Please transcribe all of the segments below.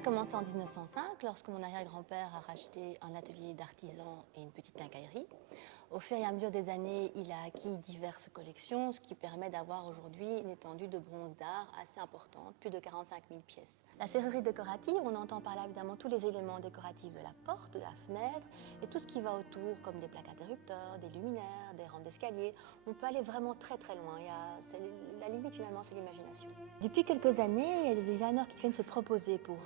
a commencé en 1905, lorsque mon arrière-grand-père a racheté un atelier d'artisan et une petite quincaillerie. Au fur et à mesure des années, il a acquis diverses collections, ce qui permet d'avoir aujourd'hui une étendue de bronze d'art assez importante, plus de 45 000 pièces. La serrurerie décorative, on entend par là évidemment tous les éléments décoratifs de la porte, de la fenêtre, et tout ce qui va autour, comme des plaques interrupteurs, des luminaires, des rampes d'escalier. On peut aller vraiment très très loin. La limite finalement, c'est l'imagination. Depuis quelques années, il y a des designers qui viennent se proposer pour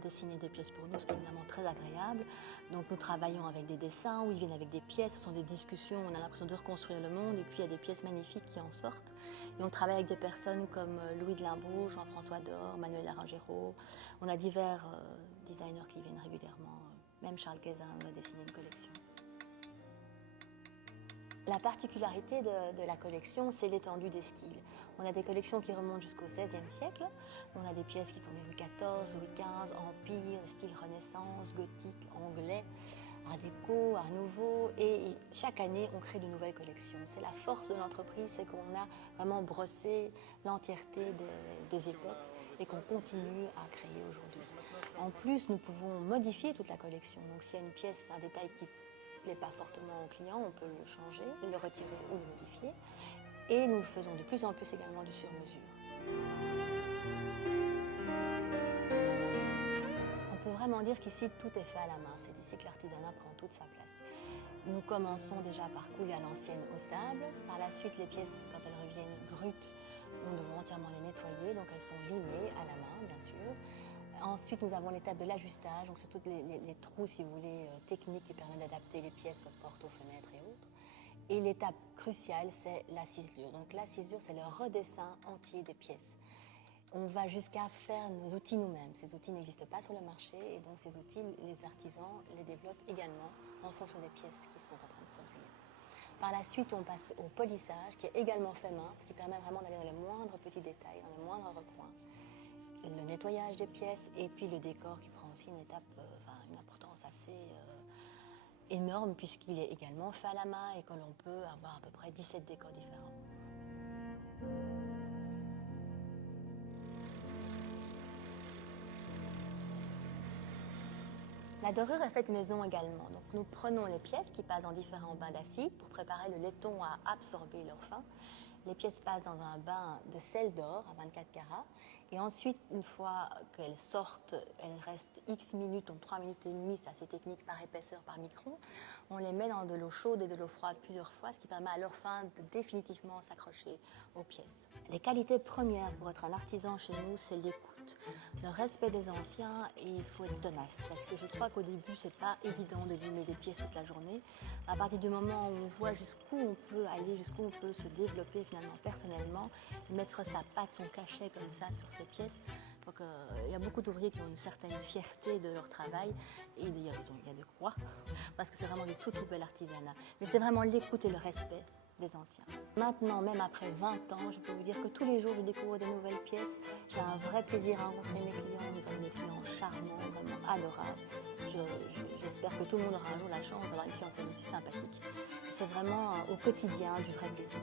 dessiner des pièces pour nous, ce qui est évidemment très agréable. Donc nous travaillons avec des dessins, où ils viennent avec des pièces, ce sont des discussions, on a l'impression de reconstruire le monde, et puis il y a des pièces magnifiques qui en sortent. Et on travaille avec des personnes comme Louis de Limbourg, Jean-François Dor, Manuel Arangero. On a divers designers qui viennent régulièrement, même Charles Cazin a dessiné une collection. La particularité de la collection, c'est l'étendue des styles. On a des collections qui remontent jusqu'au XVIe siècle. On a des pièces qui sont des Louis XIV, Louis XV, Empire, style Renaissance, gothique, anglais, Art déco, Art nouveau. Et chaque année, on crée de nouvelles collections. C'est la force de l'entreprise, c'est qu'on a vraiment brossé l'entièreté des époques et qu'on continue à créer aujourd'hui. En plus, nous pouvons modifier toute la collection. Donc s'il y a une pièce, un détail qui ne plaît pas fortement au client, on peut le changer, le retirer ou le modifier. Et nous faisons de plus en plus également du sur-mesure. On peut vraiment dire qu'ici, tout est fait à la main. C'est ici que l'artisanat prend toute sa place. Nous commençons déjà par couler à l'ancienne au sable. Par la suite, les pièces, quand elles reviennent brutes, nous devons entièrement les nettoyer. Donc elles sont limées à la main, bien sûr. Ensuite, nous avons l'étape de l'ajustage, donc c'est tous les trous, si vous voulez, techniques qui permettent d'adapter les pièces aux portes, aux fenêtres et autres. Et l'étape cruciale, c'est la ciselure. Donc la ciselure, c'est le redessin entier des pièces. On va jusqu'à faire nos outils nous-mêmes. Ces outils n'existent pas sur le marché et donc ces outils, les artisans les développent également en fonction des pièces qu'ils sont en train de produire. Par la suite, on passe au polissage, qui est également fait main, ce qui permet vraiment d'aller dans les moindres petits détails, dans les moindres recoins. Le nettoyage des pièces et puis le décor qui prend aussi une importance assez énorme puisqu'il est également fait à la main et que l'on peut avoir à peu près 17 décors différents. La dorure est faite maison également. Donc nous prenons les pièces qui passent dans différents bains d'acide pour préparer le laiton à absorber leur fin. Les pièces passent dans un bain de sel d'or à 24 carats. Et ensuite, une fois qu'elles sortent, elles restent X minutes, donc 3 minutes et demie, c'est assez technique par épaisseur, par micron. On les met dans de l'eau chaude et de l'eau froide plusieurs fois, ce qui permet à leur fin de définitivement s'accrocher aux pièces. Les qualités premières pour être un artisan chez nous, c'est l'écoute, le respect des anciens et il faut être tenace. Parce que je crois qu'au début, c'est pas évident de limer des pièces toute la journée. À partir du moment où on voit jusqu'où on peut aller, jusqu'où on peut se développer finalement personnellement, mettre sa patte, son cachet comme ça sur ces pièces. Donc il y a beaucoup d'ouvriers qui ont une certaine fierté de leur travail et d'ailleurs il y a de quoi, parce que c'est vraiment du tout bel artisanat. Mais c'est vraiment l'écoute et le respect des anciens. Maintenant, même après 20 ans, je peux vous dire que tous les jours je découvre des nouvelles pièces. J'ai un vrai plaisir à rencontrer mes clients. Nous avons des clients charmants, vraiment adorables. J'espère que tout le monde aura un jour la chance d'avoir une clientèle aussi sympathique. C'est vraiment au quotidien du vrai plaisir.